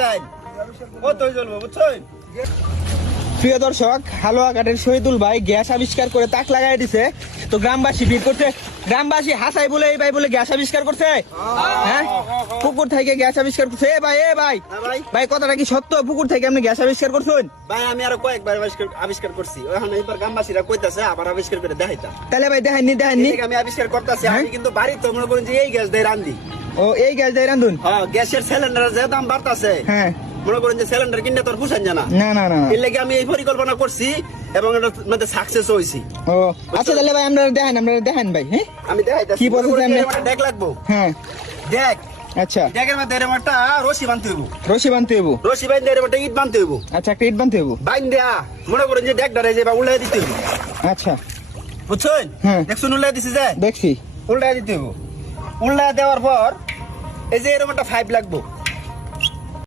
দেন কতই জ্বলবো বুঝছেন। প্রিয় দর্শক, হালুয়াঘাটের শহীদুল ভাই গ্যাস আবিষ্কার করে তাক লাগাই দিছে। তো গ্রামবাসী ভিড় করছে, গ্রামবাসী হাসাই বলে এই ভাই বলে গ্যাস আবিষ্কার করছে। হ্যাঁ, পুকুর থেকে গ্যাস আবিষ্কার করছে। এ ভাই ভাই কথাটা কি সত্য? পুকুর থেকে আপনি গ্যাস আবিষ্কার করছেন? ভাই আমি আরো কয়েকবার আবিষ্কার করছি, এখন এইবার গ্রামবাসীরা কইতাছে আবার আবিষ্কার করে দেখাইতাম। তাহলে ভাই দেখাননি আমি আবিষ্কার করতেছি। আমি কিন্তু বাড়িতে মনে করেন যে এই গ্যাস দিয়ে রান্ধি। ও, এই গ্যাস দিয়ে রান্ধুন? হ্যাঁ, গ্যাসের সিলিন্ডারের যে দাম বাড়তাছে, হ্যাঁ, মনে করেন যে সিলিন্ডার কিনলে তোর পুষান জানা। না এর লাগে আমি এই পরিকল্পনা করছি এবং এটার মধ্যে সাকসেস হইছি। ও আচ্ছা, তাহলে ভাই আমরা দেখেন ভাই। হ্যাঁ, আমি দেখাইতাছি কি বলছেন আপনি? দেখ লাগবো। হ্যাঁ, দেখ আচ্ছা, দেখের মধ্যে এরকম একটা রশি বানতে হইব। রশি বানতে হইব? রশি বাইন্দে এরকম একটা ইট বানতে হইব। আচ্ছা, একটা ইট বানতে হইব। বাইন্দা মনে করেন যে ডেক ধরে যে বা উল্লাই দিতে হইব। আচ্ছা, বুঝছেন? হ্যাঁ। দেখছুন উল্লাই দিছি যে? দেখছি। উল্লাই দিতে হইব। উল্লাই দেওয়ার পর এই যে এরকম একটা পাইপ লাগবো।